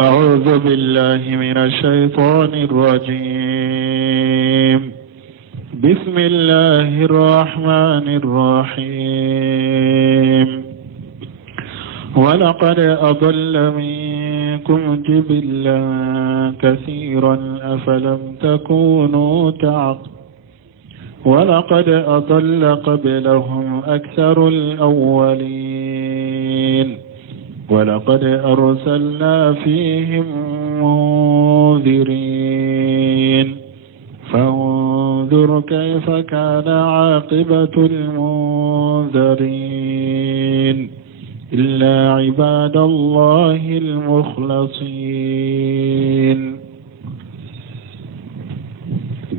أعوذ بالله من الشيطان الرجيم. بسم الله الرحمن الرحيم. ولقد أضل منكم جبلا كثيرا أفلم تكونوا تعقلون. ولقد أضل قبلهم أكثر الأولين. ولقد أرسلنا فيهم منذرين فانظر كيف كان عاقبة المنذرين إلا عباد الله المخلصين.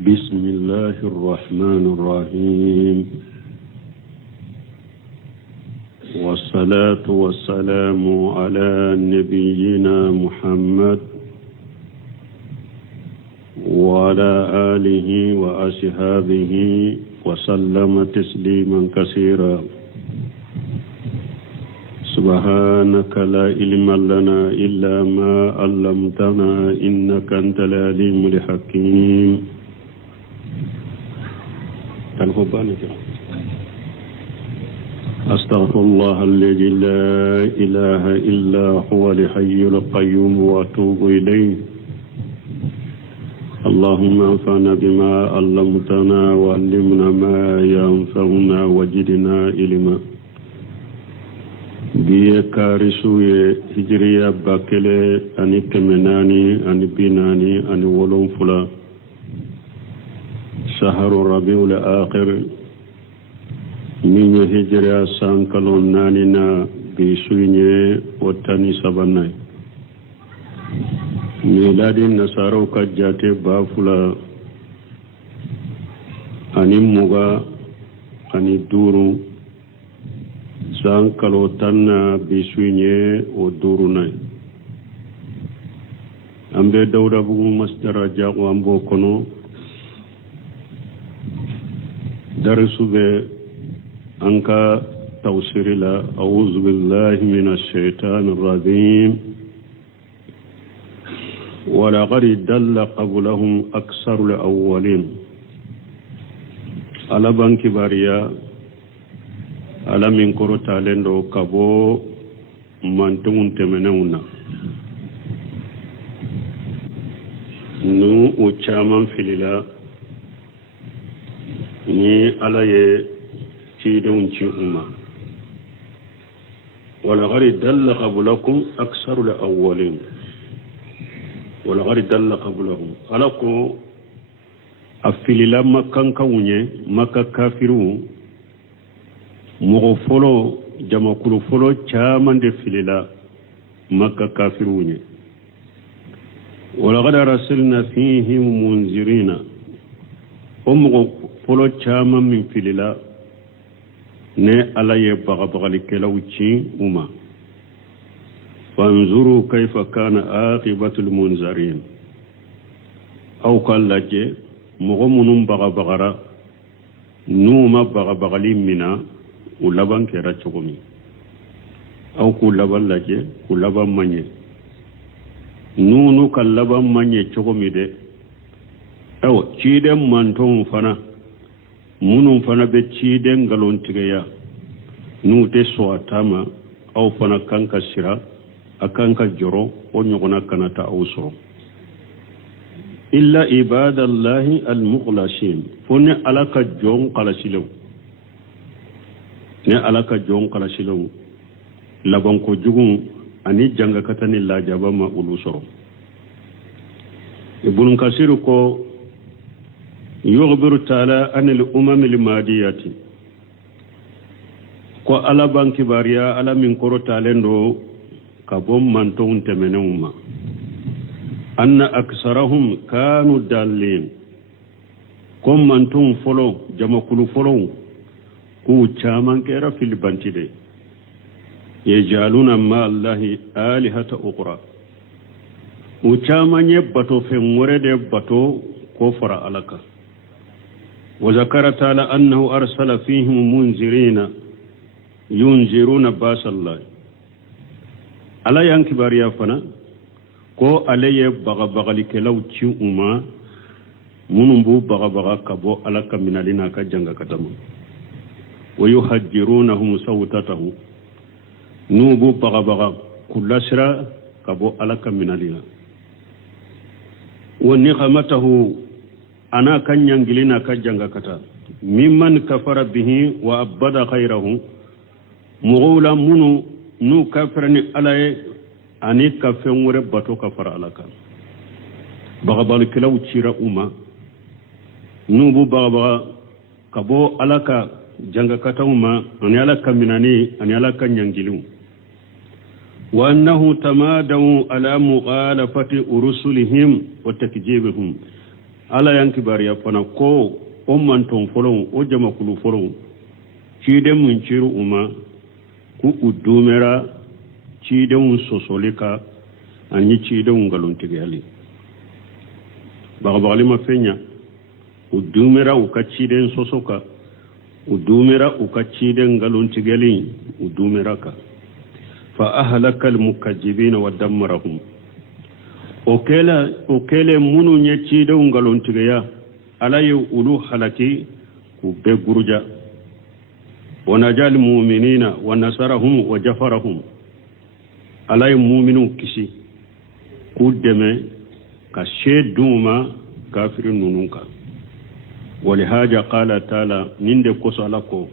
بسم الله الرحمن الرحيم. والصلاة والسلام على نبينا محمد وعلى آله وأصحابه وسلم تسليما كثيرا. سبحانك لا علم لنا إلا ما علمتنا إنك أنت العليم الحكيم. أستغفر الله الذي لا إله إلا هو الحي القيوم وأتوب إليه. اللهم انفعنا بما علمتنا وعلمنا ما ينفعنا وزدنا علما. بكارثوية هجرية باكلة أني كمناني أني بناني أني ولون فلا شهر ربيع الآخر من هجرة سانكالون نانينا بسويني وطاني سباناي. ميلاد النصارى كجاتي بافلا أني موغا أني دورو سانكالو تانا بسويني ودوروناي. أمبي دورا بغو مستر جاقو أمبو كنو درسو بي أنك توسير لا. أعوذ بالله من الشيطان الرجيم. ولقد دل قبلهم أكثر الأولين. على بنك باريا على من كرو تالندو كابو مانتون تمنونا نو وچامان فيللا ني على تيدون تيوما. ولقد دل قبلكم أكثر الأولين. ولقد دل قبلهم ألكو أفللا مكان كوني مكا كافرون مغفلو جمكلو فلو تشامن دي فللا مكا كافرون. ولقد رسلنا فيهم منذرين ومغفلو تشامن من فللا ne ala ye bagabagali kelaw ci uma. fanzuru kayfa kana aqibatul munzarin. aw kallaje mogo munum bagabagara numa bagabagali mina ulaban kera chogomi. aw ku laban laje ku laban manye nunu kallaban manye chogomi de. aw ci dem manton fana munum fana be ciiden galon tigaya nute soatama aw fana kanka sira akanka joro o nyogona kanata awso illa ibadallahi almukhlasin. fone alaka jon qalasilaw ne alaka jon qalasilaw laban ko jugun ani janga katani lajaba ma uluso. ibn kasir ko يخبر تعالى عن الأمم الماضية ko ala banki bariya ala min koro talendo kabom manton temenuma anna aksarahum kanu dallin kom manton folo jamakulu folo ku chaman kera fil bantide yajaluna ma allahi alihata ukhra u chaman yebbato fe morede bato ko fara alaka. وذكر تعالى أنه أرسل فيهم منذرين ينذرون باس الله ala yan kibariya fana ko alaye baga bagali kelaw ci umma munum bu baga kabo ala kaminalina ka janga katama wa yuhajjirunahum sawtatahu nubu baga kullasra kabo ala kaminalina wa niqamatahu ana kanyangilina ka janga kata mimman kafara bihi wa abada khayrahu mughula munu nu kafirani alaye ani kafen wure bato kafara alaka bagabal kilaw cira umma nubu bagaba kabo alaka janga katawma ani alaka minani ani alaka nyangilu wa annahu tamadaw ala mughalafati urusulihim wa takjibihim ala yankibar ya fana ko umman ton folon o jama kulu folon cide mun ciru umma ku udumera cide mun sosolika anyi cide mun galontigali bagabali ma fenya udumera uka cide sosoka udumera uka cide galontigali udumera ka fa ahlaka al mukazzibina wa dammarahum okele munu nye cide galontigaya alaye ulu halaki ku be guruja wa najal mu'minina wa nasarahum wa jafarahum alaye mu'minu kisi ku deme ka sheduma kafirin nununka walihaja qala taala ninde koso alako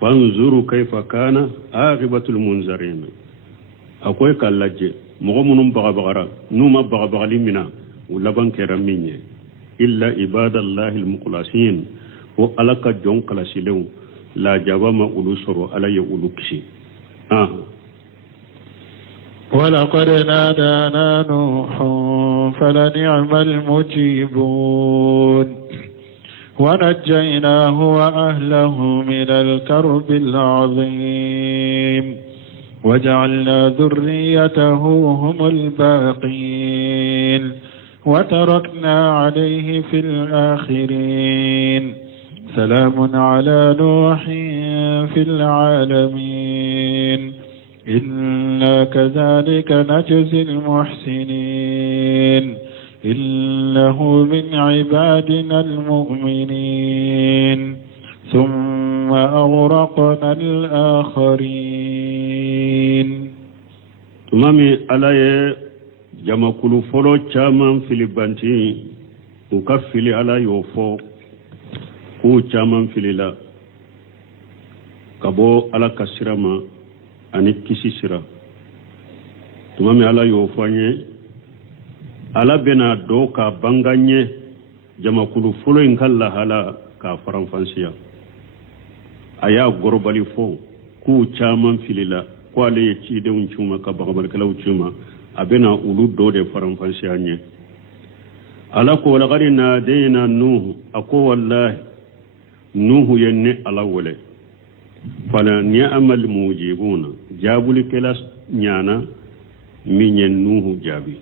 fanzuru kayfa kana aqibatul munzarin akoy kallaje mogo munum bagabagara numa bagabagali mina ulaban kera minye illa ibadallahi almuqlasin wa alaka jon kalasilew la jabama ulusoro alaye ulukisi ولقد نادانا نوح فلنعم المجيبون ونجيناه وأهله من الكرب العظيم وجعلنا ذريته هم الباقين وتركنا عليه في الآخرين سلام على نوح في العالمين إنا كذلك نجزي المحسنين إنه من عبادنا المؤمنين ثم أغرقنا الآخرين تمامي على جمع كل فلو چامان فيلبانتي وكفلي على يوفو كو چامان فيللا كبو على كسرما أني كسي سرا تمامي على يوفواني على بنا دوكا بانغاني جمع كل فلو إنكالله على كافران فانسيا aya gorbali fo ku chaman filila ko ale ci de un chuma ka bagabar kala chuma abena ulu do de faram fansianye ala ko la garina deena nuh ako wallahi nuh yanne ala wala fala ni'amal mujibuna jabul kala nyana minyen nuh jabi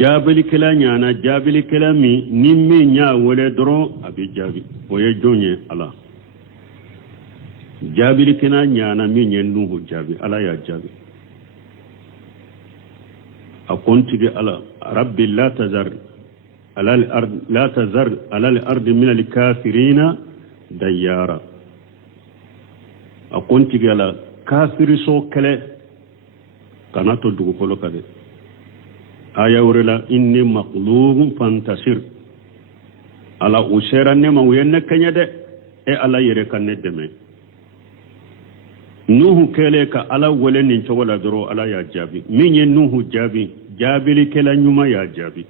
jabili kala nyana jabili kala mi nimme nya wala doro abi jabi o ye jonye ala jabili kena nyana minyen nuhu jabi ala ya jabi akontige ala rabbi la tazar ala al-ard la tazar ala al-ard min al-kafirina dayara akontige ala kafiri so kale kanato dugu kolo kade aya urela inni maqlubun fantasir ala usera ne ma wenne kanyade e ala yere kanne deme nuhu kele ka ala wala nin wala doro ala ya jabi minye nuhu jabi jabili kela nyuma ya jabi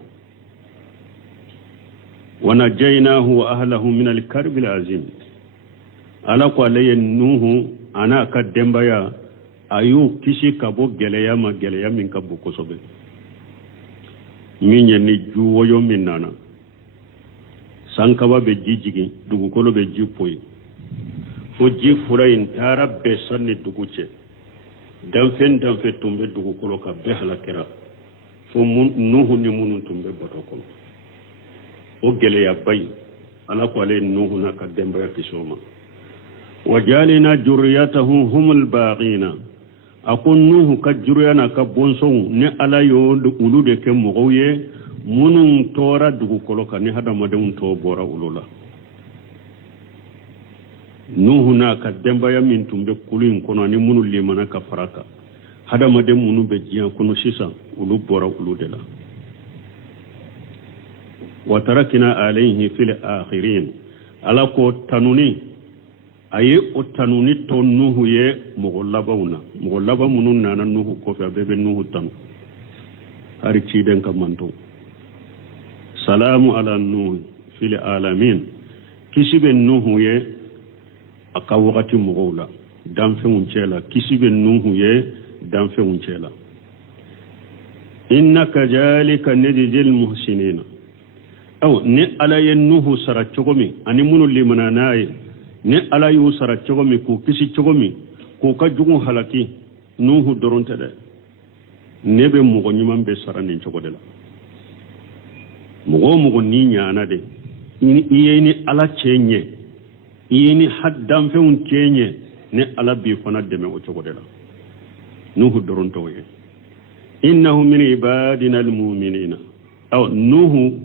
wana jainahu wa ahlahu min al-karb al-azim ala ko alaye nuhu ana ka demba ya ayu kishi kabo geleya ma geleya min ka buko sobe minye ni juwoyo minana sankaba be jijigi dugu kolo be jipoyi foji furain tarabbe sanni duguce danfen tumbe dugu kolo ka be halakera fo nuhu ni munun tumbe batokolo o gele ya bay ala ko ale nuhu na ka demba ya kisoma wajalina jurriyatahu humul baqina ako nuhu ka juruyana ka bonson ne ala yo ulu de ke mogo ye munun tora dugukolo kan ni hadamadenw to bora ulula nuhu na ka dembaya min tumbe kulin kono ni munu limana ka faraka hadamaden munu be jiya kono sisan ulu bora ulu de la wa tarakina alayhi fil akhirin ala ko tanuni aye o tanuni to nuhu ye mogo laba munun nana nuhu ko fa bebe nuhu tanu hari ciden ka manto salamu ala nuhu fil alamin kisibe nuhu ye aka wakati mogo la danfe uncela kisibe nuhu ye danfe uncela innaka jalika najzil muhsinina aw ne ala ye nuhu sara cogomi ani munu limana naye ne ala yu sara cogomi ko kisi cogomi ko ka jugu halaki nuhu doronte de ne be mogo nyuman be sara nin cogo de la mogo ni nyana de ni ala cenye ni haddam fe un cenye ne ala bi fana deme o cogo de la nuhu doronto ye innahu min ibadina almu'minina aw nuhu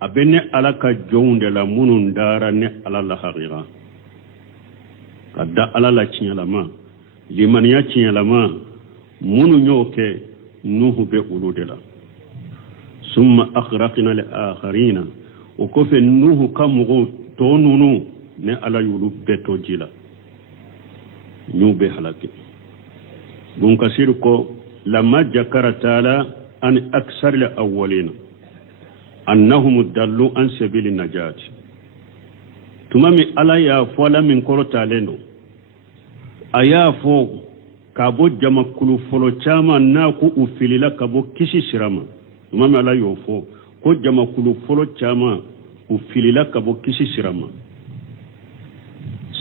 abene ala ka jonde la munun dara ne ala la haqiqa kada ala la chinyalama liman ya chinyalama munu nyoke nuhu be ulude la summa akhraqna al akharina o ko fe nuhu kamugo to nunu ne ala yulu beto jila nyube halaki bun kasir ko lamma jakara taala an aksar al awwalina annahum dallu an sabili najat tumami ala ya fola min koro talendo aya fo kabo jama kulu folo chama na ku ufilila kabo kisi sirama tumami ala yo fo ko jama kulu folo chama ufilila kabo kisi sirama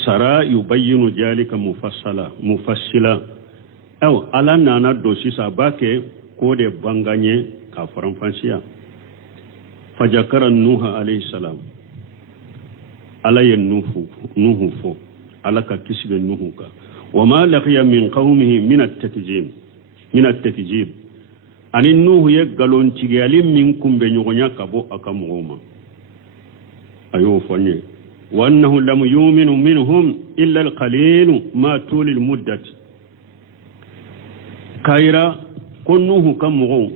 sara yubayyinu jalika mufassila aw ala nana dosi sabake ko de banganye ka faranfansiya fajakara nuha alayhi salam ala yen nuhu fo ala ka kisbe nuhu ka wama laqiya min qaumihi min at-takjib ani nuhu ye galon tigali min kumbe nyogonya kabo akamugoma ayo fonye wa annahu lam yu'minu minhum illa al-qalil ma tul al-muddat kaira kunnuhu kamugo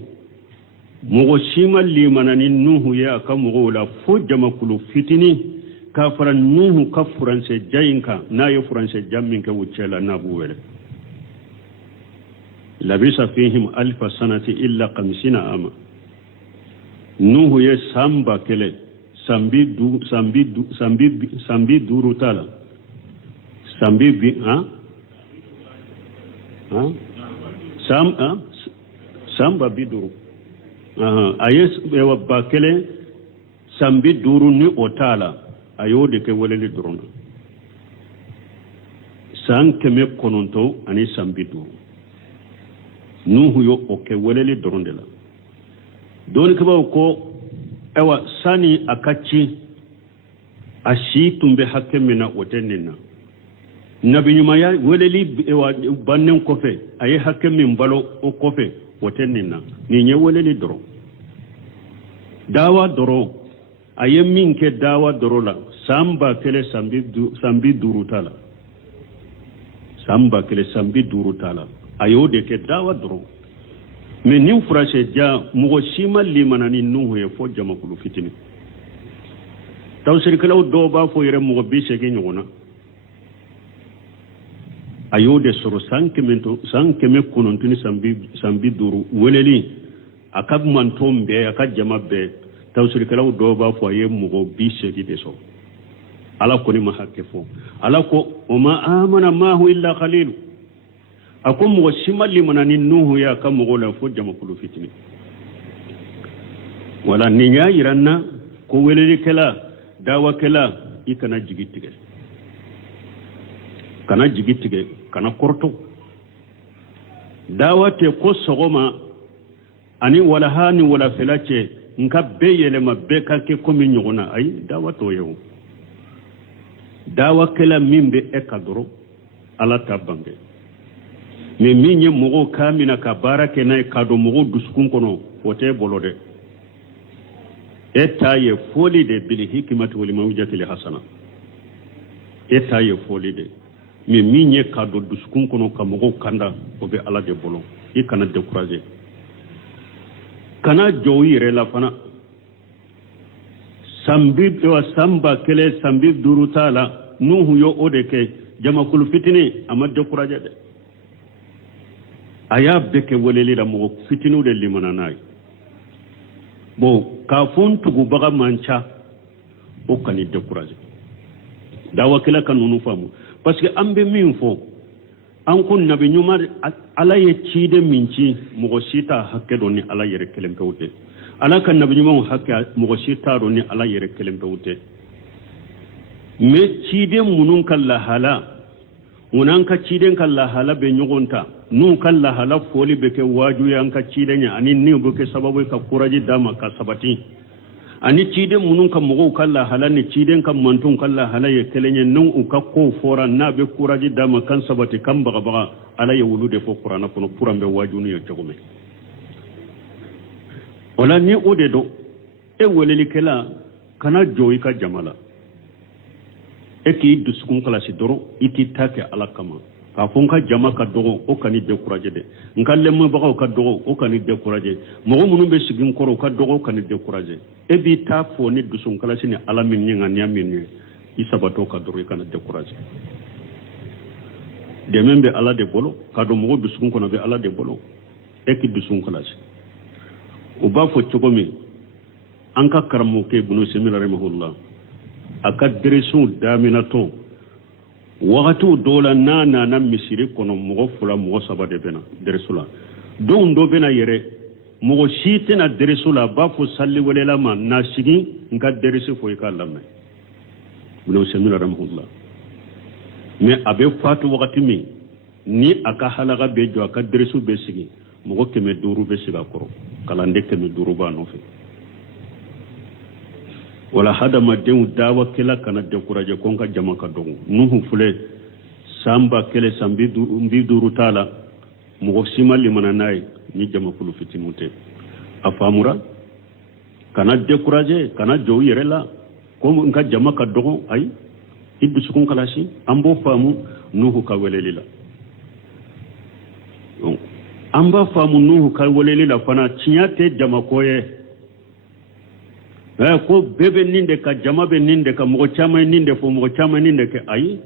mogo simal limanani nuhu ya kamugo la fo jamakulu fitini kafara nuhu ka furanse jayinka na ye furanse jamminka wuccela nabu wele labisa fihim alfa sanati illa 50 ama nuhu ye samba kele sambi duru tala sambi bi samba biduru ayes ewa bakele sambi duru ni otala ayode ke welele duruna san keme kononto ani sambi duru nuhu yo oke welele durundela doni kaba ko ewa sani akachi ashi tumbe hakemena otenina nabi nyuma ya weleli ewa bannen kofe aye hakemin balo o kofe wotenina ni nye weleli doro dawa doro aye minke dawa doro la samba kele sambi durutala samba kele sambi durutala ayo de ke dawa doro me nim frase ja mugo shima limanani nuhu ye fo jama kulu fitini tawsir kala do ba fo yere mugo bi sege nyona ayo de soro sankeme konontuni sambi duru weleli akab mantombe akab jamabe tawsir kala do ba fo ye mugo bi sege de so ala ko ni mahakke fo ala ko o ma amana ma hu illa qalil akum wa shimali manani nuhu ya kam gola fo jama kulu fitini wala ninya yiranna ko weleli kala dawa kala ikana jigitige kana korto dawa te ko sogoma ani wala hani wala felache nka beyele mabbe kake komi nyogona ay dawa to yew dawa kala mimbe e kadro ala tabange mais min ye mogo kamina ka barake nay ka do mogo duskun kono wote bolode eta ye foli de bil hikmati wal mawjati li hasana eta ye foli de mais min ye ka do duskun kono ka mogo kanda o be ala de bolo I kana décourager kana jowi rela fana sambi do samba kele sambi durutala nuhu yo ode ke jama kul fitini ama décourager de aya beke woleli la mo fitinu de limana nay bo ka fontu gu baga mancha o kani décourager dawa kila kanunu famu parce que ambe min fo an kun nabi nyuma ala ye cide minci mo sita hakke do ni ala yere kelem pewte ala kan nabi nyuma hakke mo sita do ni ala yere kelem pewte me cide munun kala hala munan ka ciden kala hala be nyogonta nun kala hala foli be ke waju yanka cidenya ani ni be ke sababu ka kuraji dama ka sabati ani ciden munun ka mugo kala hala ni ciden kan mantun kala hala ye kelenye nun u ka ko fora na be kuraji dama kan sabati kan baga baga ala ye wulude fo qur'ana kono purambe waju ni ye jogome wala ni ode do e woleli kala kana joyi ka jamala eki duskun kala si doro iti take ala kama ka fonka jama ka dogo o kani décourager de ngalle mo bago ka dogo o kani décourager mo munun be sigin koro ka dogo kani décourager e bi ta fo ni dusun kala sini ala min ni ngani amin ni isabato ka doro kana décourager de membe ala de bolo ka do mo dusun kono be ala de bolo eki dusun kala si o ba fo chogomi anka karamo ke bunu semina rahimahullah aka deresu daminato wakati dola na misiri kono mogo fula mogo saba de bena deresula don do bena yere mogo shite na deresula ba fo salli welela ma na sigi nka deresu fo ka lamme bunu semina rahimahullah me abe fatu wakati mi ni aka halaga be jo aka deresu be sigi mogo keme duru be siga koro kalande keme duru ba no fe wala hadama den dawa kila kana décourager konka jama ka dogu nuhu fule samba kele sambi duru tala mo simali mananay ni jama kulu fitinute afamura kana décourager kana jowi yerela ko nka jama ka dogu ay iddu sukun kalashi ambo famu nuhu ka welelila amba famu nuhu ka welelila fana tinyate jama koye ko bebe ninde ka jama be ninde ka mo chama ninde fo mo chama ninde ke ay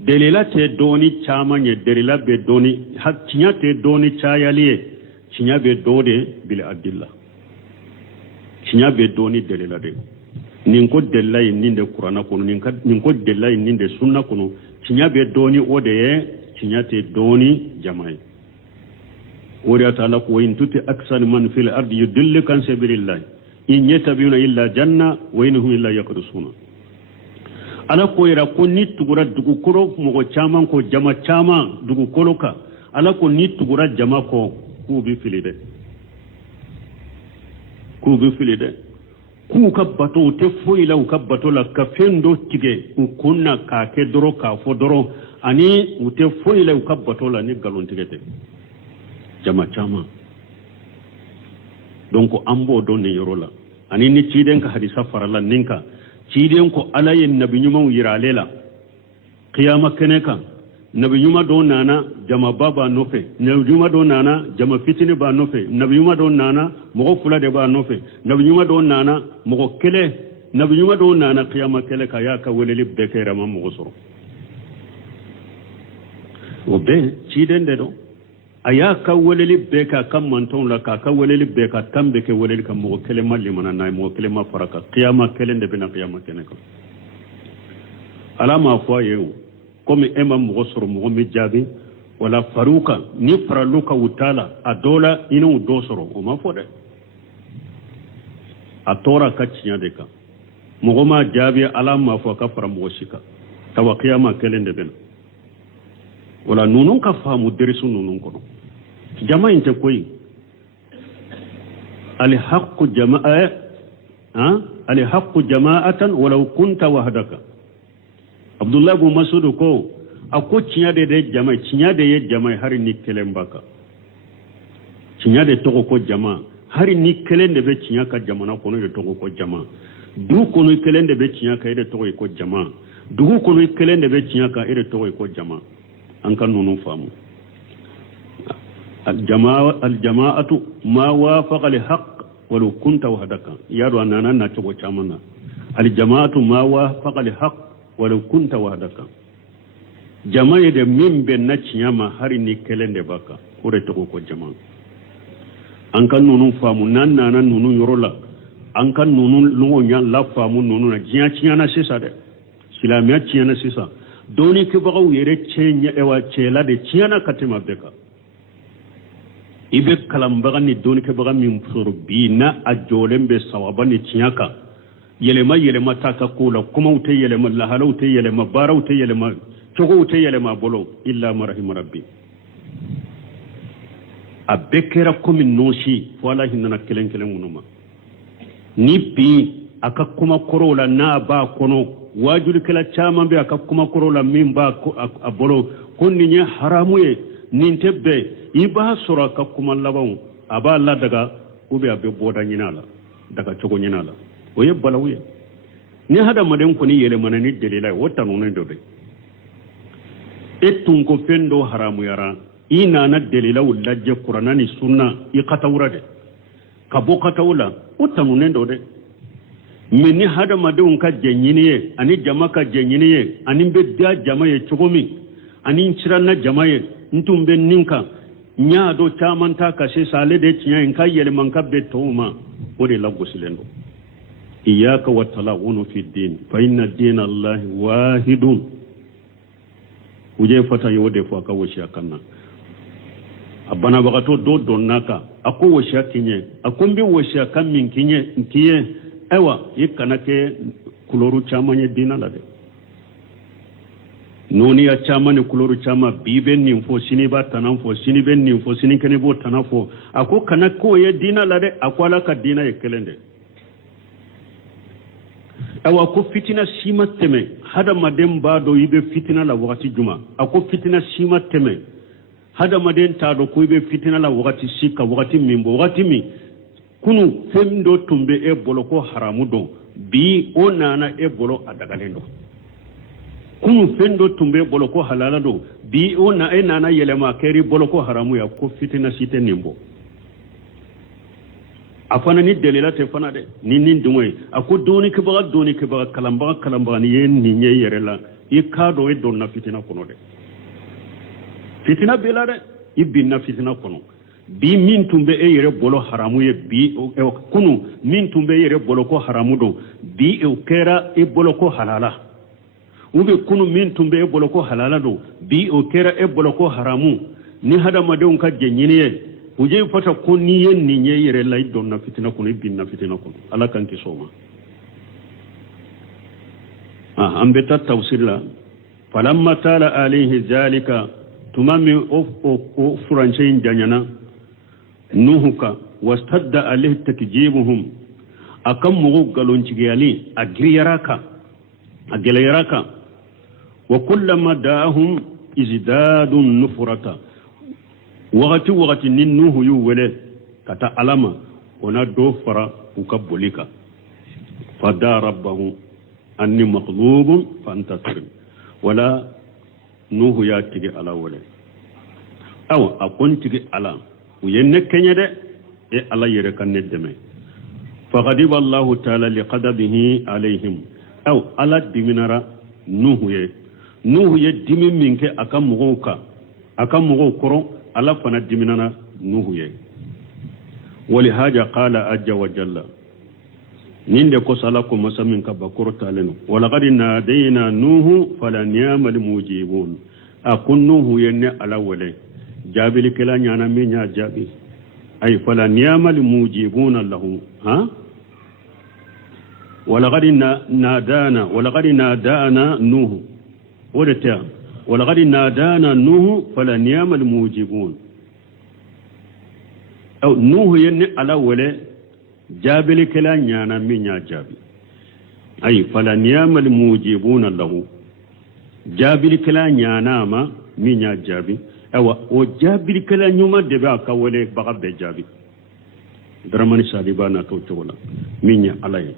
delela te doni chama nye delela be doni haknya te doni chayaliye chinya be dode bil adilla chinya be doni delela de nin ko delay ninde qur'ana kono nin ko delay ninde sunna kono chinya be doni ode chinya te doni jamai ori ta'ala ko in tuti aksan man fil ardi yudilluka an sabilillah in yatabuna illa janna wa inhum illa yakrusuna ala ko ira ko nitugura dugu koro mo chama ko jama chama dugu koloka ala ko nitugura jama ko ku bi filide ku ka bato te foila ka bato la ka fendo tige ku kunna ka ke doro ka fo doro ani ute foila ka bato la ni galon tige te jama chama donc ambo don ne yorola ani ni ciden ka hadisa farala ninka ciden ko alayen nabi nyuma yiralela qiyama keneka nabi nyuma don nana jama baba nofe nabi nyuma don nana jama fitini ba nofe nabi nyuma don nana mo fula de ba nofe nabi nyuma don nana mo kele nabi nyuma don nana qiyama kele ka ya ka weleli bekera ma mo soro obe ciden de do aya ka weleli beka kam manton la ka weleli beka tambe ke weleli kam mo kele malli manana mo kele ma faraka qiyama kele de bina qiyama keneka alama fo yewu comme imam mo soro mo mi jabi wala faruka ni faraluka utala adola inu do soro o ma fo de atora kaccinya de ka mo ma jabi alama fo ka fara mo shika tawa qiyama kele de bina wala nunun ka famu derisu nunun kono jama inte koy al haqqu jamaa al haqqu jamaatan walau kunta wahdaka abdullah ibn mas'ud ko ako cinya de jama cinya de ye jama hari ni kelen baka cinya de to ko jama hari ni kelen de be cinya ka jamana kono de to ko jama du kono kelen de be cinya ka de to ko jama du kono kelen de be cinya ka de to ko jama an kan nunu famu الجماعة ما وافق الحق ولو كنت وحدك يا رو أننا نتوقع جماعنا الجماعة ما وافق الحق ولو كنت وحدك جماعة de min be na ciyama hari ni kelen de baka ore to ko jama'a an kan nunu famu nan nunu yorola an kan nunu lungo nya la famu nunu na jiya ciyana sisa de silamiya ciyana sisa doni ke bagaw yere cenya ewa cela de ciyana katima beka ibe kalambaga ni doni ke baga min furu bi na ajolem be sawaba ni ciyaka yelema taka kula kuma ute yelema lahala ute yelema bara ute yelema chogo ute yelema bolo illa marahim rabbi abekera komi noshi wala hinna kelen unuma ni bi aka kuma korola na ba kono wajuri kala chama be aka kuma korola min ba abolo konni nya haramu ye nintebbe iba sura ka kuma labaw aba Allah daga ube abe boda nyinala daga chogo nyinala oye balawye ni hada maden ko ni yele manani delila wota nonen do de etun ko fendo haramu yara ina na delila wulajje qur'ana ni sunna i katawra de kabo katawla wota nonen do de mini hada maden ka jenyiniye ani jamaka jenyiniye ani be da jamaye chogomi ani cirana jamaye ntumbe ninka nya do chamanta kashe sale de tinya in kayele manka betoma ode lago silendo iyyaka watalawunu fi din fa inna din Allah wahidun uje fata yode fo ka woshi akanna abana bagato do donnaka ako woshi akinye akombi woshi akammin kinye ewa yikanake kuloru chamanye dinala de noni ya chama ni kuloru chama biben ni fo sini ba tanan fo sini ben ni fo sini kene bo tanafo ako kana ko ye dina lade akwala ka dina ye kelende awa ko fitina sima teme hada madem ba do yibe fitina la wakati juma ako fitina sima teme hada madem ta do ko yibe fitina la wakati sika wakati mimbo wakati mi kunu femdo tumbe e bolo ko haramu do bi onana e bolo adagalendo kunu fendo tumbe bolo ko halala do bi ona e nana yelema keri bolo ko haramu ya ko fitina site nimbo afana ni delila te fana de ni ndumwe ako doni ke baga kalamba ni yen ni nye yerela i kado e donna fitina kono de fitina belare ibinna fitina kono bi min tumbe e yere bolo haramu ye bi kunu min tumbe yere bolo ko haramu do bi e kera e bolo ko halala ube kunu min tumbe e bolo ko halala do bi o kera e bolo ko haramu ni hada madon ka jenyiniye uje fata ko ni yen ni nye yere lay donna fitina kono ibinna fitina kono ala kan ki soma ambeta tawsila falamma tala alayhi zalika tumami o furanchain janyana nuhuka wastadda alayhi takjibuhum akam mugo galonchigiyali agriyaraka wa kullama da'ahum izdadun nufrata waqti nin nuhu yuwele kata alama ona do fara ukabulika fada rabbahu anni maqlubun fantasir wala nuhu ya tigi ala wala aw akon tigi ala uyenne kenyede e ala yere kan nedeme faqadiba allah ta'ala liqadabihi alayhim aw ala diminara nuhu ye dimin minke akam mugo koro ala fana diminana nuhu ye wali haja qala ajja wa jalla ninde ko sala ko masamin ka bakoro taleno wala qad nadayna nuhu falaniyamal mujibun akun nuhu yenne ala wale jabili kala nyana me nya jabi ay falaniyamal mujibun lahu wala qad nadana nuhu ودتا ولقد نادانا نوح فلنيام الموجبون أو نوح ين على ولا جابل كلا نيانا من جابي أي فلنيام الموجبون له jabili kala nyana ma minya jabi awa o jabili kala nyuma de ba ka wole baga be jabi dramani sadibana to chola minya alay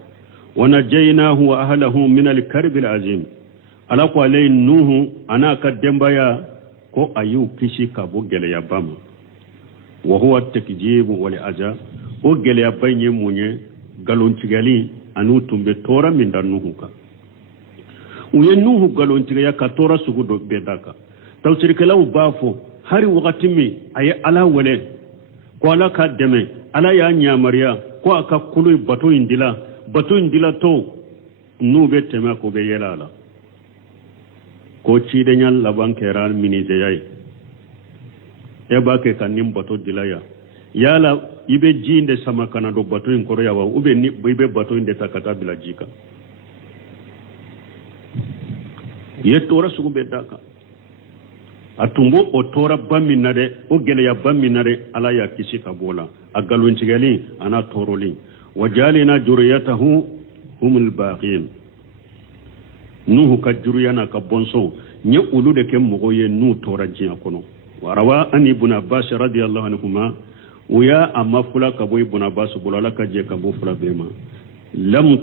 wana jaynahu wa ahlihi min al-karb al-azim ala ko alay nuhu ana ka dembaya ko ayu kishi ka bo gele ya bama wa huwa takjibu wal aja o gele ya banye munye galon tigali anu tumbe tora min dan nuhu ka uye nuhu galon tigaya ka tora sugu do bedaka tawsir kala bafo hari wakati mi aye ala wale ko ala ka deme ala ya nyamariya ko aka kulu bato indila to nube tema ko be yelala ko ci de nyal laban keral minise yai e ba ke kanim bato dilaya yala ibe jinde sama kana do bato in koro yawa ube ni ibe bato inde takata bila jika ye tora sugu be daka atumbo o tora baminare o gele ya baminare ala ya kisi kabola agalun tigali ana toroli wajalina juriyatahu humul baqin nuhu ka juriyana ka bonso nye ulude ke mogoye nu tora jiya kono warawa an ibn abbas radiyallahu anhuma uya amma fula ka boy ibn abbas bulala ka je ka bo fula bema lam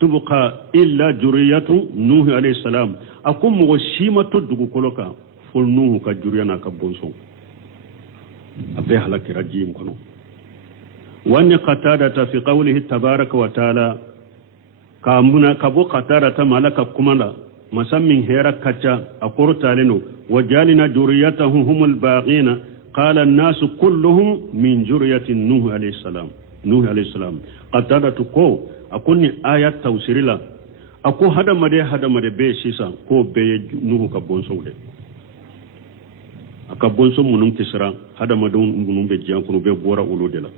tubqa illa juriyatu nuhu alayhi salam akum mo shima to dugu koloka ful nuhu ka juriyana ka bonso abe halakira jim kono wani qatada fi qawlihi tabaaraka wa ta'ala kamuna kabo qatada malaka kumala masammin hera kacha akortaleno wajalina juriyatahu humul baqina qala an-nas kulluhum min juriyati nuh alayhi salam qatada ko akunni ayat tawsirila ako hadamade be sisa ko be nuhu ka bonsowde aka bonso munum tisra hadamadun munum be jian ko be bora uludela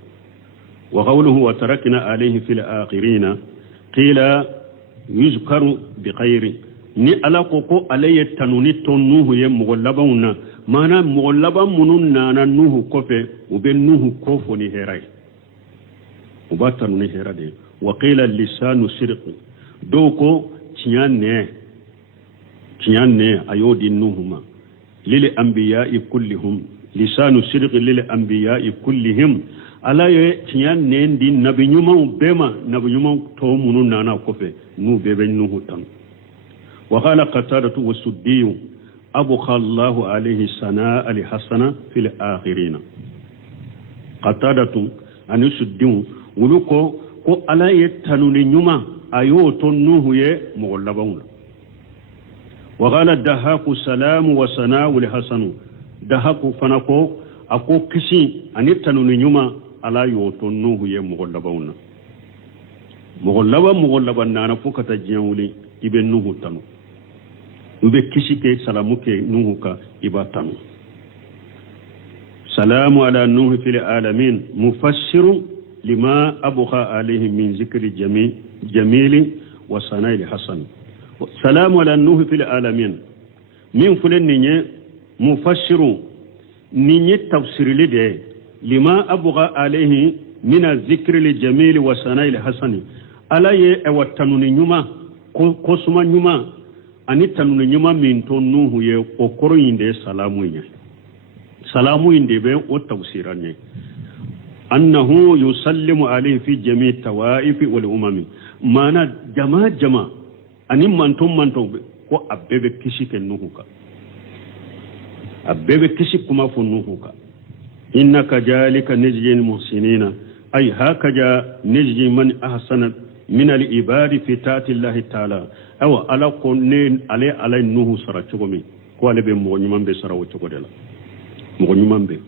wa qawluhu wa tarakna alayhi fil akhirina qila yuzkaru bi khairi ni ala ko alayya tanuni ton nuhu ye mugollabauna mana mugollaban munun nana nuhu kofe ube nuhu kofo ni heray ubatanuni herade wa qila lisanu sirq doko tiyanne ayodi nuhuma lil anbiya'i kullihum lisanu sirq lil anbiya'i kullihim ala ye tiyanne ndi nabinyuma bema nabinyuma to munun nana kofe nu bebe nuhu tan وقال قتادة والسدي أبقى الله عليه الثناء الحسن في الآخرين قتادة أن السدي ولكو ko ala ye tanuni nyuma ayo to nuhu ye mugallabun wa qala dahaku salamu wa sana'u li hasanu dahaku fanako ako kishi ani tanuni nyuma ala yo to nuhu ye mugallabun mugallaban nana fukata jiyanwuli ibe nuhu tanu ube kishi ke salamu ke nuhu ka ibatanu salamu ala nuhu fil alamin mufassiru لما أبقى عليه من ذكر جميل وصناع الحسن سلام على النوح في العالمين من فلن نيني مفسر نيني تفسير لدي لما أبقى عليه من الذكر الجميل وصناع الحسن ألا يوتنوني نيوما كوسما نيوما أني تنوني نيوما من تنوه يوكورو يندي سلامو يندي بين وتفسيراني أنه يسلم عليه في جميع التوائف والأمم مانا جما أني منتم ko abebe kishi ke nuhuka abebe kishi kuma fu nuhuka innaka jalika najjil muhsinina ay hakaja najji man ahsana min al ibadi fi taati allah taala aw ala ko ne ale nuhu sara chogomi ko ale be mo nyumambe sara wo chogodela mo nyumambe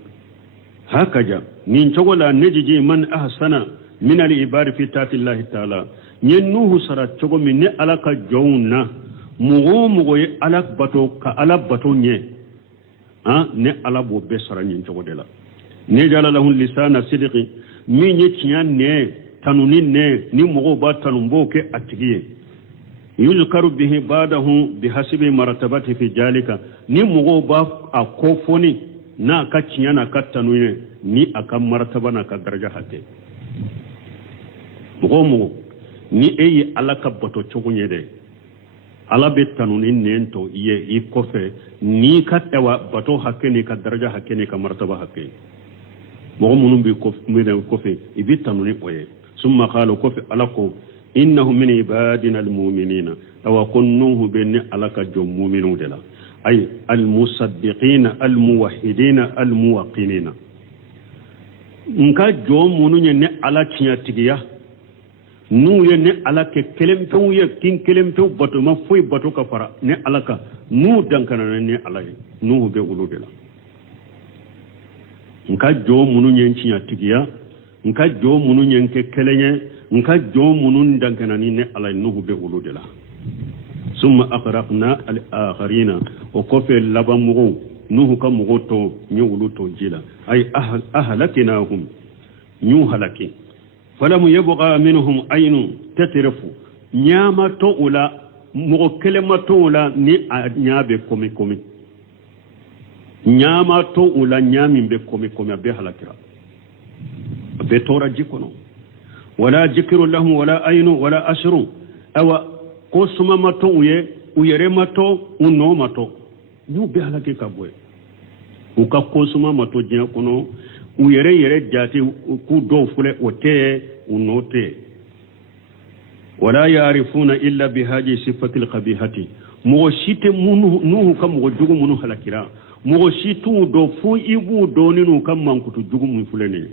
hakaja min chogola nejiji man ahsana min al ibadi fi taati allah taala nyen nuhu sara chogomi ne ala ka jowna mugo ye ala bato ka ala bato nye ne ala bo be sara nyen chogodela ne jala lahu lisana sidqi mi nye tiyan ne tanuni ne ni mugo ba tanumbo ke atigiye yuzkaru bihi ba'dahu bihasibi martabati fi jalika ni mugo ba akofoni na ka ciyana ka tanuye ni aka martaba na ka daraja hate mugo ni eyi ala ka bato chogunye de ala be tanuni nento ye I kofe ni ka ewa bato hakke ni ka daraja hakke ni ka martaba hakke mo munum bi kofe ibi tanuni oye summa qala kofe alako innahu min ibadina almu'minina aw kunnuhu bin alaka jom mu'minu dela ay almusaddiqina almuwahhidina almuwaqinina nka jom munu ne ala tiya tigiya nu ye ne ala ke kelempew ye kin kelempew bato ma foy bato ka fara ne alaka nu dankana ne ala ye nu be wulu de la nka jo munu nyen cinya tigiya nka jo munu nyen ke kelenye nka jo munu dankana ni ne ala nu be wulu de la summa aqraqna al akharina o kofe labamugo nu ka mugo to nyi wulu to jila ay ahlakinahum nyu halaki فلم يبقى منهم عين تترف نياما تولا مو كلمه تولا ني نيابه كومي كومي نياما تولا نيامي به كومي كومي به هلاكرا بتورا جيكونو ولا ذكر لهم ولا عين ولا اشر او قسم ما تويه ويرما تو ونوما تو نو به هلاكي كابوي وكا قسم ما تو جيكونو uyere yere jati ku do fule ote unote wala yarifuna illa bihaji sifati alqabihati mo shite munu nuhu kam go jugu munu halakira mo shitu do fu ibu do ninu kam mankutu jugu mun fulene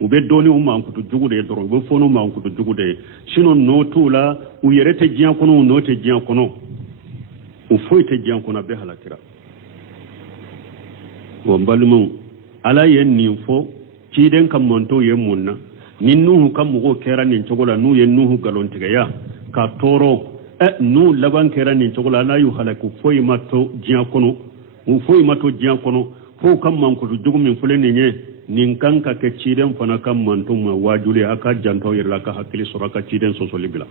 ube doni o mankutu jugu de doro be fono mankutu jugu de sino notula uyere te jian kono note jian kono o fu te jian kono be halakira wo balmu ala yen ni fo ciden kam monto yen munna nin nuhu kam mo kera nin cogola nu yen nuhu galon tigaya ka toro nu laban kera nin cogola la yu halaku foyi mato jian kono u foyi mato jian kono fo kam man ko jugu min fuleni nye nin kanka ke ciden fana kam monto ma wajuli aka janto yerla ka hakili suraka ciden soso libila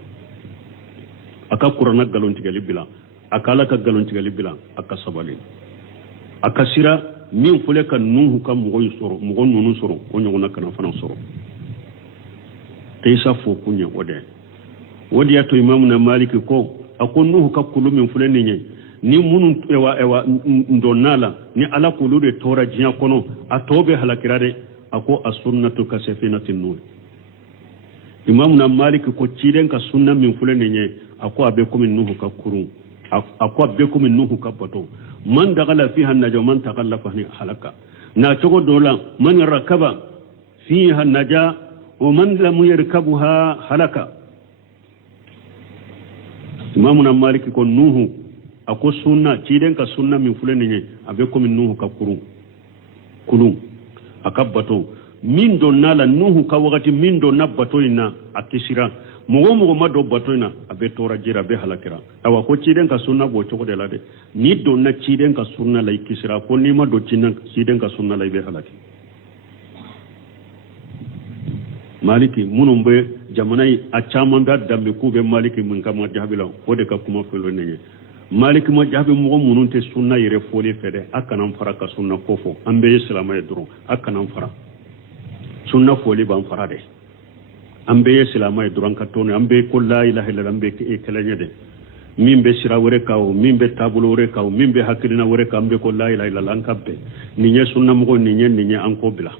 aka qur'ana galon tigali bila aka la ka galon tigali bila aka sabali aka sira min fule kan nuhu kam mo yusoro mo nunu soro o nyogona kana fana soro taysa fo kunya wodi ya to imamu na maliki ko akon nuhu ka kulu min fule ni munun ewa ndonala ni ala kulu de tora jiya kono atobe halakirade ako as-sunnatu ka safinatin nur imamu na maliki ko ciden ka sunna min fule ako abe ko min nuhu ka kurun ako abe ko min nuhu ka bato man dagala fiha naja man taqallafa halaka na togo dola man rakaba fiha naja wa man lam yarkabha halaka imamuna maliki ko nuhu ako sunna ciden ka sunna min fulani abe ko min nuhu ka kulun akabato min do nala nuhu ka wakati min do nabato ina akisira mo mado batoina abe tora jira be halakira awa ko ciden ka sunna bo choko de lade ni do na ciden ka sunna lay kisira ko ni mado ciden ka sunna lay be halaki maliki munum be jamanai a chaman da dambe ku be maliki mun kam jahbila o de ka kuma felo nenye maliki mo jahbe mo munun te sunna yere foli fede akanam fara ka sunna kofo ambe islam ay duro akanam fara sunna foli ban fara de ambe islamay duran ka toni ambe ko la ilaha illa ambe ke kelanya de mimbe sira wore kaw mimbe tabulo wore kaw mimbe hakirina wore kaw ambe ko la ilaha illa an kabbe ni nye sunna mo ni nye an ko bila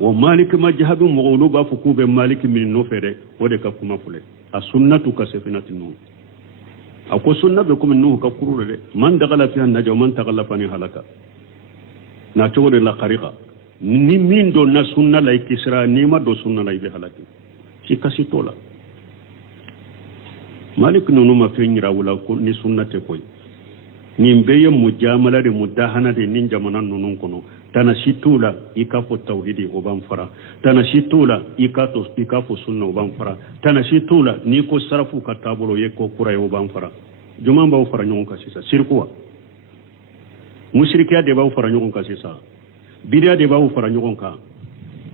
wa malik majhabu mughulu ba fuku be malik min no fere wode ka kuma fule as-sunnatu ka safinatin nur ako sunna be kuma nuhu ka kurure de man dagala fiha najwa man taghallafa ni halaka na tawde la qariqa ni min do na sunna lay kisra ni ma do sunna lay be halaki ci kasi tola malik nonu ma fe nyira wala ko ni sunnate koy ni mbeye mujamala de mudahana de nin jamana nonu kono tana shitula ikafo tauhidi oban fara tana shitula ikafo sunna oban fara tana shitula ni ko sarafu katabulo yeko kura oban fara juma ba fara nyon kasisa sirkuwa mushrikiya de ba fara nyon kasisa bidia de ba fara nyon ka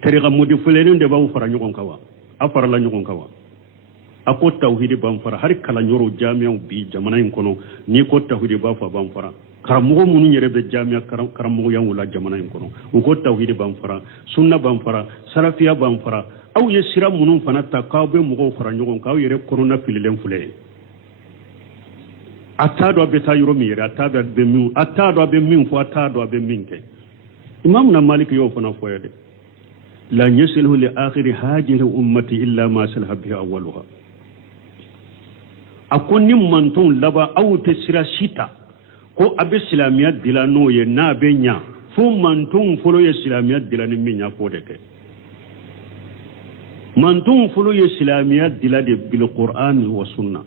tariqa mudifulene de ba fara nyon ka wa afara la nyon ka wa ako tauhidi ban fara har kala nyoro jami'a bi jamana in kono ni ko tauhidi ba fa ban fara karamugo munu nyere be jami'a karamugo yan wala jamana in kono ko tauhidi ban fara sunna ban fara salafiya ban fara aw ye sira munu fana ta ka be mugo fara nyogon ka yere korona fililen fule atado beta yoro mire atado be min atado be min fo atado be minke imam na malik yo fona foyade la yasilu li akhir hajir ummati illa ma salha bihi awwaluha akoni manton laba aw tesira shita ko abe islamiyat dilano ye na be nya fo manton folo ye islamiyat dilani minya ko de ke manton folo ye islamiyat dilade bil qur'an wa sunna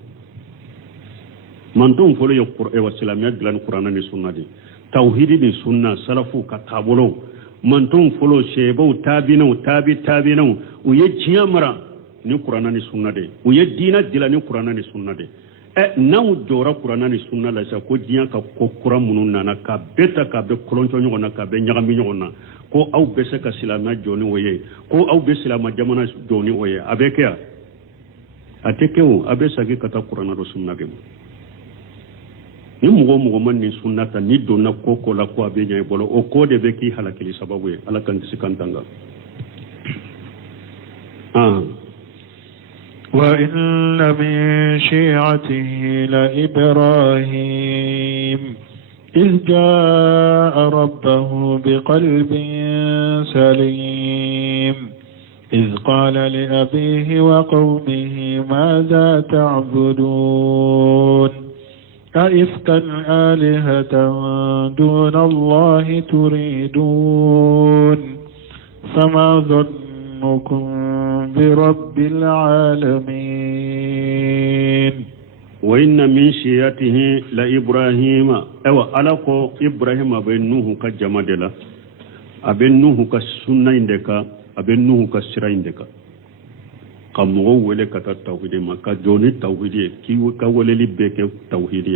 manton folo ye qur'an wa islamiyat dilani qur'an ni sunna di tauhidi ni sunna salafu ka tabolo manton folo shebo tabino tabino uye jiyamara ni qur'an ni sunna de uye dina dilani qur'an ni sunna de naw jora qur'an ni sunna la sa ko jiya ka ko qur'an munun nana ka beta ka be kolonto nyona ka be nyagami nyona ko aw be se ka silama joni woye ko aw be silama jamana joni woye abeke atekewo abe sagi kata qur'an do sunna ge ni mugo man ni sunnata ni donna koko la ko abe nyay bolo o ko de be ki halakili sababu e ala kan sikantanga وإن من شيعته لإبراهيم إذ جاء ربه بقلب سليم إذ قال لأبيه وقومه ماذا تعبدون أئفكا آلهة دون الله تريدون فما ظنكم برب العالمين وإن من شيعته لإبراهيم ألقى إبراهيم أبنوه كجمادلا أبنوه كسنة عندك أبنوه كسرة عندك كمغو ولي كتا توحيد ما كجوني توحيد كي كولي لبك توحيد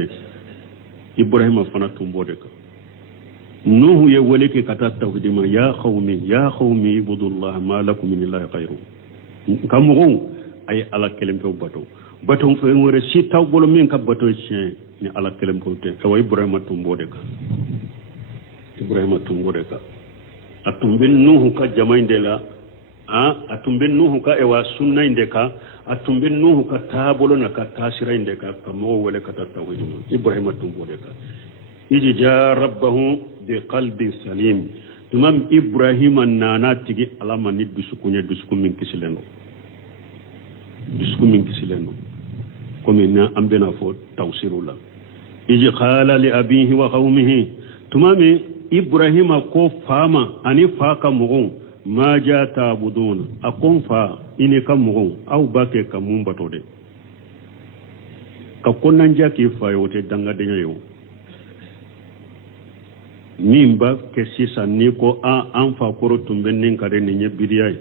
إبراهيم فانا تنبودك نوح يولي كتا توحيد ما يا قومي عبدوا الله ما لكم من الله غيره كمغو أي على كلمة baton fe ngore si taw bolo min ka bato chien ni ala kelem ko te ko ibrahima tumbode ka atumben nuhu ka jamainde la atumben nuhu ka ewa sunna inde ka atumben nuhu ka tabolo na ka tasira inde ka kamo wala ka tawhid ibrahima tumbode ka iji ja rabbahu bi qalbin salim tumam ibrahima nana tigi alama ni bisukunya bisukumin kisileno comme na ambena fo tawsirula iji qala li abihi wa qaumihi tumami ibrahima ko fama ani faka mugon ma ja tabudun akon fa ini kam mugon aw bake kamum batode ka konan jaki fayote danga denyo nimba ke sisa ni ko an fa koro tumben nin kare ni nyebidiyai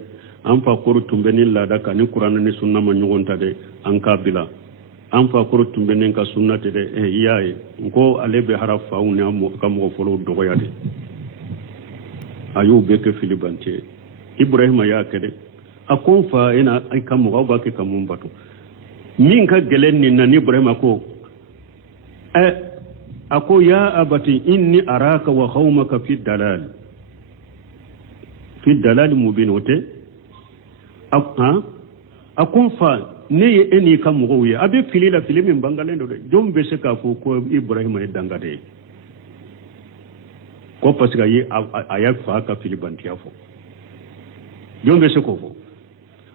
an fa koro tumben ni lada ka ni qur'an ni sunna ma nyugonta de an kabila an fa koro tumben ka sunna te de iyaye ko alebe harafa uni am kam go folo dogoya de ayu be ke filibante ibrahima ya kede akon fa ina ay kam go ba ke kamum batu min ka gelen ni na ibrahima ko ako ya abati inni araka wa qaumaka fi dalal mubin wote akon fa ne eni kam go wi abe filila filimin bangalendo de jombe se ka ko ibrahima e dangade ko pasga yi ayak fa ka filibanti afo jombe se ko fo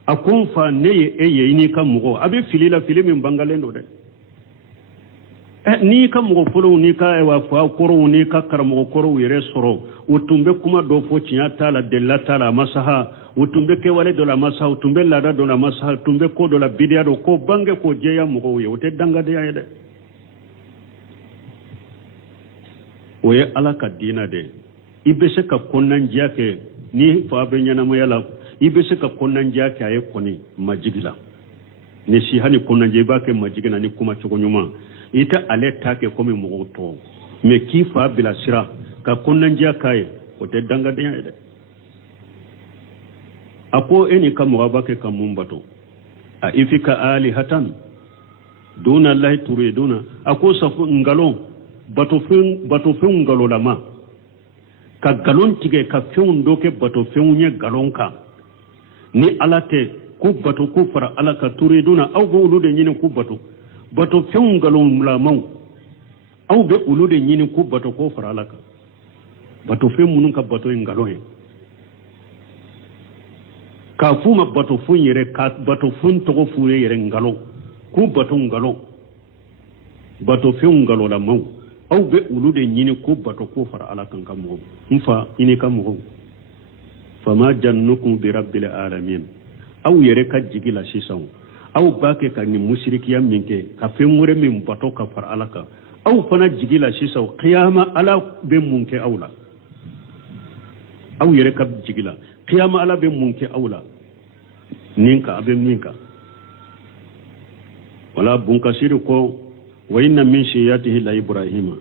akon fa ne eni kam go abe filila filimin bangalendo de ni kam go folo ni ka wa fa koro ni ka karamo koro yere soro utumbe kuma do fo cinya tala della tala masaha utumbe ke wale do la masaha utumbe lada do la masaha utumbe ko do la bidia do ko bange ko jeya mo go yote danga de ayede oye ala ka dina de ibese ka konnan jake ni fa be nyana mo yala ibese ka konnan jake ay koni majigila ne si hani konnan je ba ke majigina ni kuma chugo nyuma ita ale take komi mo to me ki fa bila sira ka konnan jake ko te danga de ayede ako eni kam wabake kamum bato a ifika alihatan duna allahi turiduna ako safu ngalo bato fin ngalo lama ka galon tige ka fiun doke bato fiun nye galon ka ni alate ku bato ku fara alaka turiduna au go lude nyine ku bato fiun galon lama aw be ulu de nyini ku bato ko fara alaka bato fe munun ka bato ngaloye ka fuma bato fun yere ka bato fun to fure yere ngalo ku bato ngalo bato fe ngalo la maw aw be ulu de nyini ku bato ko fara alaka kan mo mfa ini kan mo fama jannukum bi rabbil alamin aw yere ka jigila sisan aw bake ka ni mushrikiya minke ka fe mure min bato ka fara alaka aw fana jigila sisan qiyama ala be munke awla aw yere ka jigila qiyama ala be munke awla ninka abe minka wala bunkasir ko wa inna min shiyatihi la ibrahima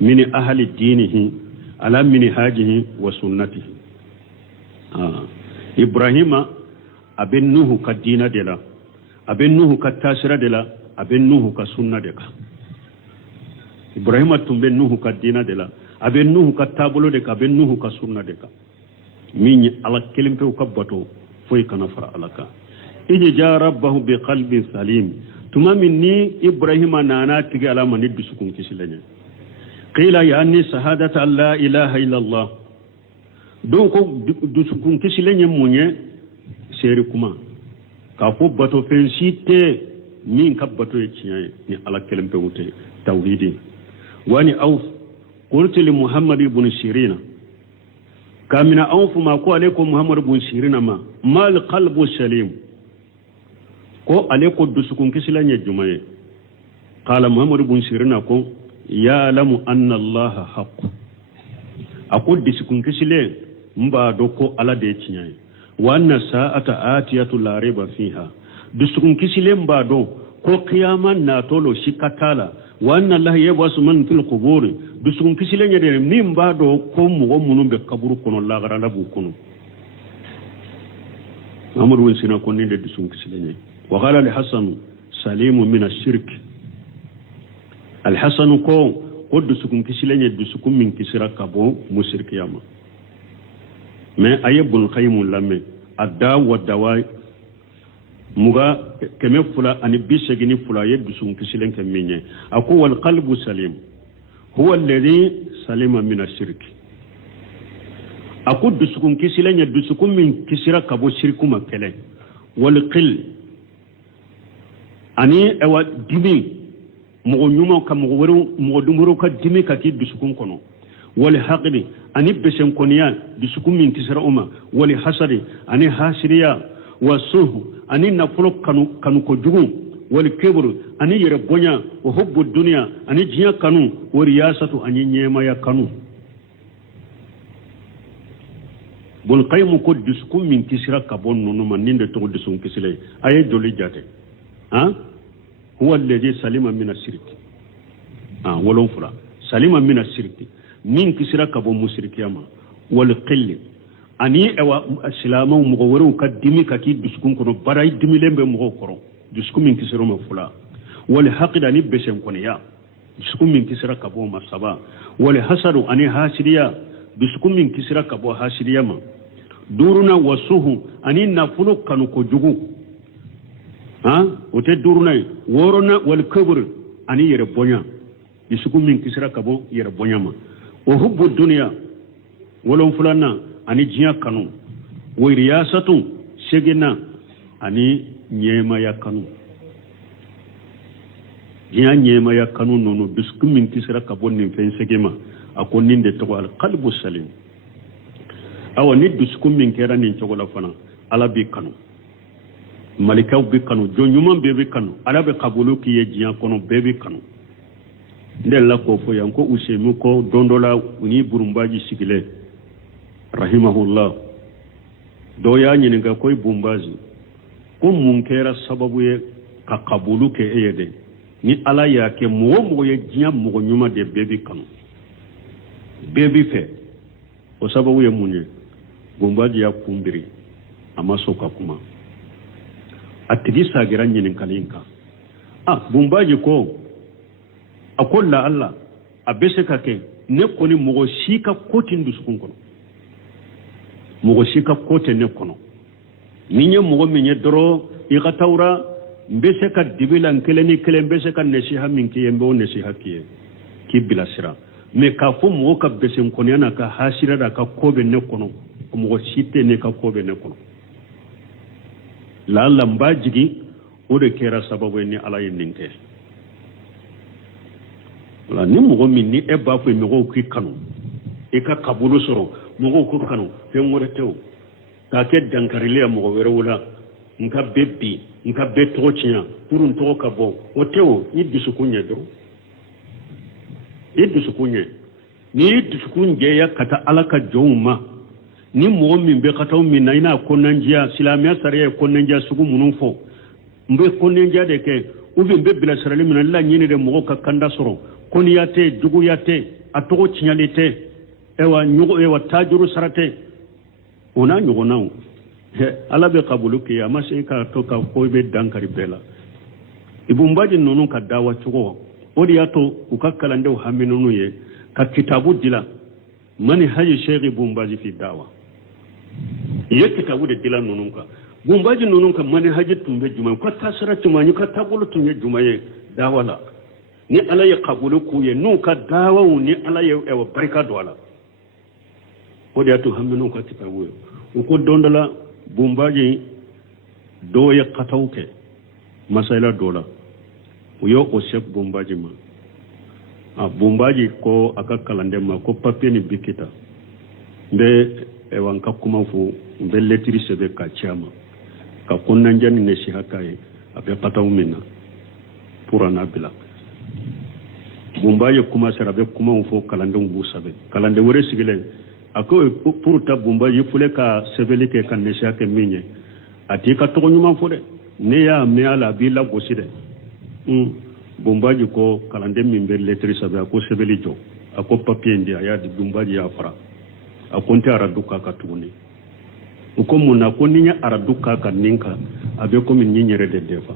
min ahli dinihi ala min hajihi wa sunnatihi ibrahima abe nuhu ka dina de la abe nuhu ka tasira de la abe nuhu ka sunna de ka ibrahima tumbe nuhu ka dina de la abe nuhu ka tabulo de ka abe nuhu ka sunna de ka min ala kelimpe ka bato foy kana fara alaka iji ja rabbahu bi qalbin salim tuma minni ibrahima nana tigi ala mani dusukun kisilenya qila ya anni shahadata an la ilaha illa allah donc dusukun kisilenya munye seri kuma ka fo bato fensite min ka bato e ciyaye ni ala kelimpe wute tawhidi wani auf qultu li muhammad ibn sirina kamina anfu ma ko alaikum muhammad ibn sirina mal qalbu salim ko alaikum dusukun kisilanya jumaye qala muhammad ibn sirina ko ya lamu anna allah haqq akod dusukun kisile mba do ko ala de ciyaye wa anna sa'ata atiyatu la riba fiha dusukun kisile mba do ko qiyama na tolo shikatala wa anna allah yabasu man fil qubur dusukun kisile nyade ni mba do ko mo munum be kaburu kono la gara labu kono amur won sina ko ni de dusukun kisile nyade wa qala li hasan salimu min ash-shirk al hasan ko dusukun kisile nyade dusukun min kisira kabo mushrikiyama mais ayebul qayyim lamme adda wa dawa muga keme fula ani bisegini fula yedusukun kisilen kemenye ako wal qalbu salim huwa alladhi salima min ash-shirk ako dusukun kisilen ya dusukun min kisira kabo shirku makele wal qil ani ewa dimi mo nyuma kam mo woro mo dumuro ka dimi ka ki dusukun kono wal haqli ani besen koniya dusukun min kisira uma wal hasadi ani hasiriya wasuhu ani nafulo kanu ko jugu wal kibru ani yere bonya wa hubbu dunya ani jiya kanu wa riyasatu ani nyema ya kanu bul qaymu ko dusukun min kisira kabon nono man ninde to dusukun kisile aye joli jate huwa alladhi salima min ash-shirk wolon fula salima min ash-shirk min kisira kabon mushrikiyama wal qill ani ewa islamu mo woro ka dimi ka ki dusukun kono baray dimi lembe mo koro dusukun min kisiro ma fula wal haqida ni besen kono ya dusukun min kisira kabo masaba wal hasadu ani hasiriya dusukun min kisira kabo hasiriya ma duruna wasuhu ani nafulu kanu ko jugu ote duruna worona wal kabur ani yere bonya dusukun min kisira kabo yere bonya ma wa hubbu dunya wolon fulana ani jiya kanu wa riyasatu segena ani nyema ya kanu jiya nyema ya kanu nono duskum min kisra kabon nin fen segema akon ninde to al qalbu salim awa ni duskum min kera nin to la fana ala bi kanu malikaw bi kanu jonyuma be kanu ala be kabulu ki ye jiya kono be kanu ndella ko fo yanko usemu ko dondola ni burumbaji sigile rahimahullah do ya nyini ga koy bumbazi ko munkera sababu ye ka kabulu ke eyede ni ala ya ke mo ye jiya mo nyuma de bebi kanu bebi fe o sababu ye munye bumbazi ya kumbiri amaso ka kuma atigi sagira nyini kalinka bumbazi ko akolla allah abese ka ke ne ko ni mo shika kotin dusukun kono mogo sika kote ne kono minye mogo minye doro iga tawra mbese ka dibila nkele ni kele mbese ka nesiha minki yembe o nesiha kiye ki bilasira mais ka fo mo ka besen ko yana ka hasira da ka kobe ne kono mo site ne ka kobe ne kono la lamba jigi o de kera sababu ni ala yin ninke wala ni mo min ni e ba fo mi go ki kanu e ka kabulu soro mo go ko kanu fe ngore tew ka ke dankarile mo were wala nka bebbi nka betro chinya purun to ka bo o tew yiddi sukunye do yiddi sukunye ni yiddi sukunje ya kata alaka jowma ni mo min be kata min na ina konanjiya silamiya sare konanjiya sugu munun fo mbe konanjiya de ke ubi mbe bila sarali min Allah nyini de mo ka kanda soro koniyate juguyate atogo chinyalite ewa nyugo ewa tajuru sarate ona nyugo nawo ala be kabulu ke ama se ka to ka ko be dankari bela ibumbaji nonu ka dawa chugo odi yato ukakala ndew haminunu ye ka kitabu dila mani haji sheikh ibumbaji fi dawa ye kitabu de dila nonu ka bumbaji nonu ka mani haji tumbe juma ko tasara tuma ni ka tabulu tumbe juma ye dawa la ni ala ye kabulu ku ye nu ka dawa ni ala ye e barika do ala odi yato haminunu ka kitabu ko dondola bumbaji do ya katauke masaila dola uyo o chef bumbaji ma a bumbaji ko aka kalande ma ko papier ni bikita mbe e wanka kuma fu mbe letiri sebe ka chama ka kunna njani ne shi hakaye abe patau minna pura na bila bumbaji kuma sera be kuma fu kalande ngu sabe kalande wore sigile ako pour ta bumbaji fule ka seveli ke kan ne shi hake minye ati ka to nyuma fu de ne ya me ala bi la goside bumbaji ko kalande min be letri sabe ko sebeli jo ako papier ndi aya di bumbaji ya fara akonte araduka ka tuni uko muna ko ninya araduka ka ninka abe ko min nyinyere de defa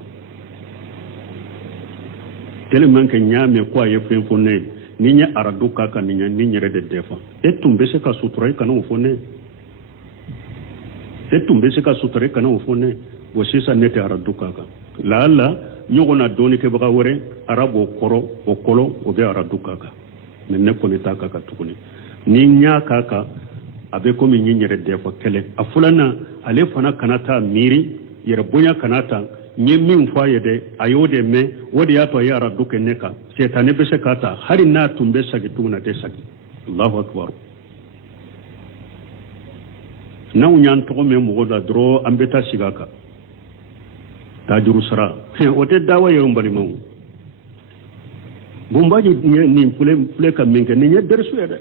tellement que nyame ko aye fen fone ninya araduka ka ninya ninyere de defa etumbe se ka suturai kana ufone etumbe se ka suturai kana ufone wo sisa nete araduka ka la nyogona doni ke baga wore arabo koro o kolo o be araduka ka men ne ko ni taka ka tukuni ni nya kaka abe ko min nyinyere de fa kele afulana ale fana kanata miri yere bonya kanata nye min faye de ayode me wodi ya to yara duke neka setane be sekata hari na tumbe sagi tuna de sagi Allahu akbar na unyan to me mo da dro ambeta sigaka tajuru sara o te dawa yo mbali mo bumbaji ni fule ka minke ni nye dersu ya de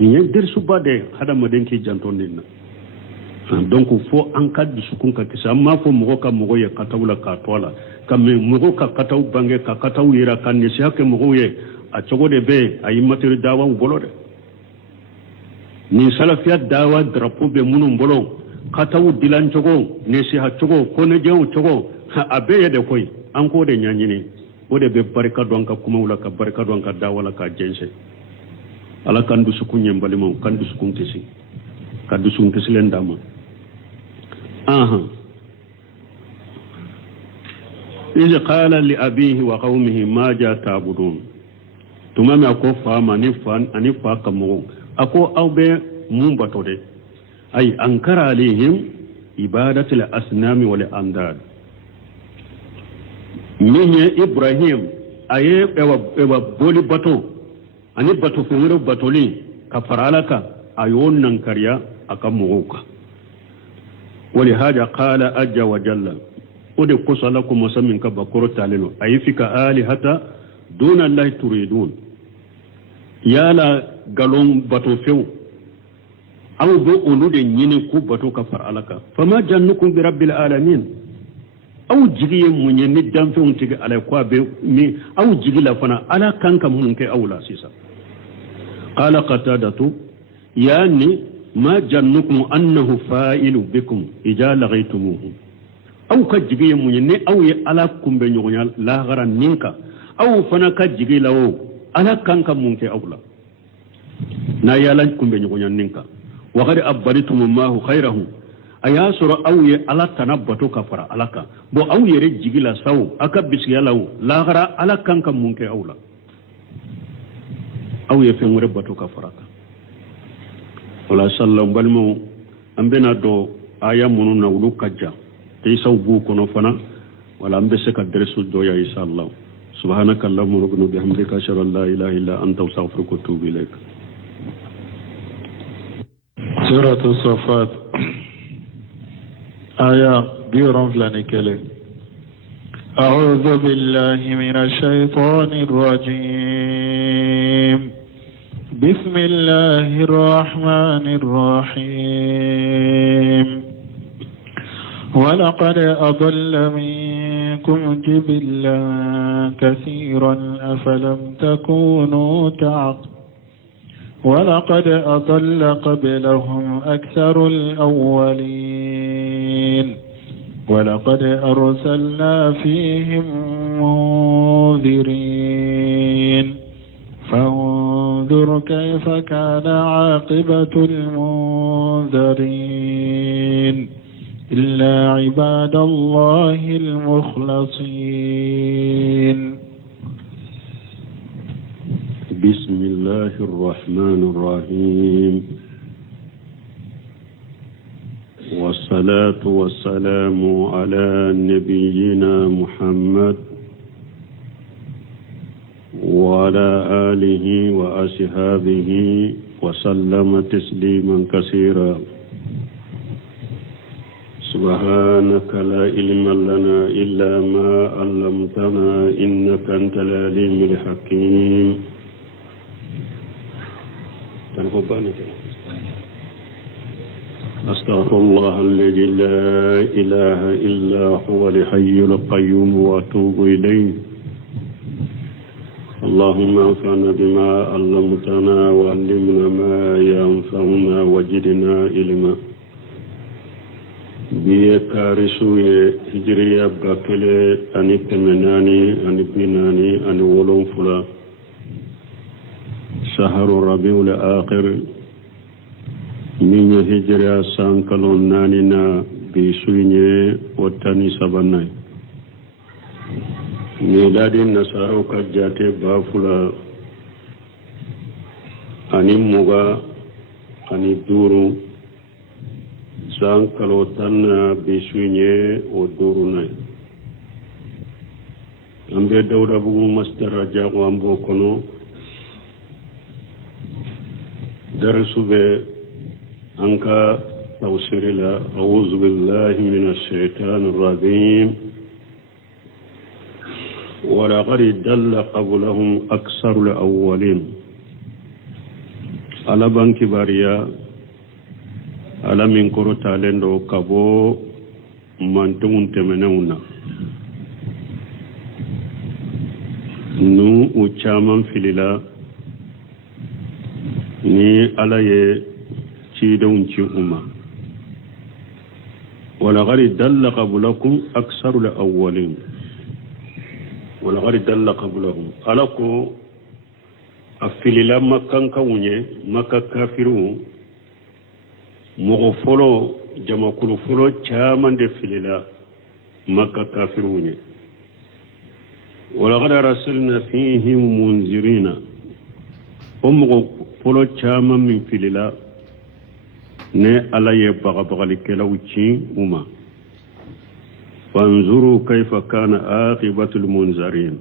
ni nye dersu ba de hada madenki janton ninna donc fo en cas de sukun ka kisa ma fo mo ka mo ye katawla ka tola kam mo ka kataw bange ka kataw yira kan ni shake mo ye a chogo de be ay materi dawa bolo de ni salafia dawa drapo be munum bolo kataw dilan chogo ne shi ha chogo ko ne jew chogo abe de koy an ko de nyanyini o de be barka don ka kuma wala ka barka don ka dawala ka jense ala kan du sukun nyembali mo kan du sukun kisi kan du sukun kisi len dama إذ قال لأبيه وقومه ما جاء تعبدون ثم أكو فاما نفان أنفا كمو أكو أو بي منبتو دي أي أنكر عليهم إبادة الأصنام والأنداد من إبراهيم أي إوا بولي باتو أني باتو فمرو باتولي كفرالك أيون ننكريا أكموك ولهذا قال أجا وجل ودي قصة لكم وسمين كبكور تعلنوا أي فيك آلهة دون الله تريدون يا لا قالون باتو فيو أو بو أولود ينكو باتو كفر عليك فما جنكم برب العالمين أو جيجي من يندم فيهم تيجي على قوابي أو جيجي لفنا على كانك ممكن أو لا سيسا قال قتادة يعني ما جنكم أنه فائل بكم إذا لغيتموه أو كجيجي من أو يألاكم بنيونيا لا غرا نينكا أو فنا كجيجي لو على كانك ممكن أو لا نا يألاكم بنيونيا نينكا وغير أبريتم الله خيره أياسر أو يألا تنبتو كفر ألاكا بو أو يرجيجي لا سو أكبسي لو لا غرا على كانك ممكن أو لا aw yefengure batu kafaraka wala sallam balmo ambena do aya munu na wulu kajja te sawbu kono fana wala ambe se ka dresu do ya inshallah subhanakallahumma rabbana bihamdika ashhadu an la ilaha illa anta astaghfiruka wa atubu ilaik. سورة الصفات آية بيرون فلانيكالي. أعوذ بالله من الشيطان الرجيم. بسم الله الرحمن الرحيم. ولقد أضل منكم جبلا كثيرا أفلم تكونوا تعقلون. ولقد أضل قبلهم أكثر الأولين. ولقد أرسلنا فيهم منذرين. فانظر كيف كان عاقبة المنذرين إلا عباد الله المخلصين. بسم الله الرحمن الرحيم. والصلاة والسلام على نبينا محمد وعلى آله وأصحابه وسلم تسليما كثيرا. سبحانك لا علم لنا إلا ما علمتنا إنك أنت العليم الحكيم. أستغفر الله الذي لا إله إلا هو الحي القيوم وأتوب إليه. اللهم انفعنا بما علمتنا وعلمنا ما ينفعنا وزدنا علما. بيكارسوي هجرية باكلي أني تمناني أني بناني أني ولون فلا شهر ربيع الآخر من هجرة سانكالون نانينا بسويني وتاني سباناي ميلاد النصارى كجاتي بافلا أني موغا أني دورو سانكالو تانا بسويني ودوروناي أمبي دورا بغو مستر رجاق وامبو كنو درسوا بأنك توصير لا أعوذ بالله من الشيطان الرجيم. ولقد دل قبلهم أكثر الأولين. على بنك باريا على من كرة لندو كابو من تمنونا نو وشامن فيلا ni ala ye cidon ci umma wala gari dalla qablakum aktharu al-awwalin. wala gari dalla qablakum alako afilila makkan kawunye makka kafiru mogo folo jamakulu folo chaman de filila makka kafirunye. wala gari arsalna fihim munzirina mogo folo caman min filila ne ala ye bagabagalikɛlaw ci u ma. fanzuru kayfa kana aqibatul munzarin.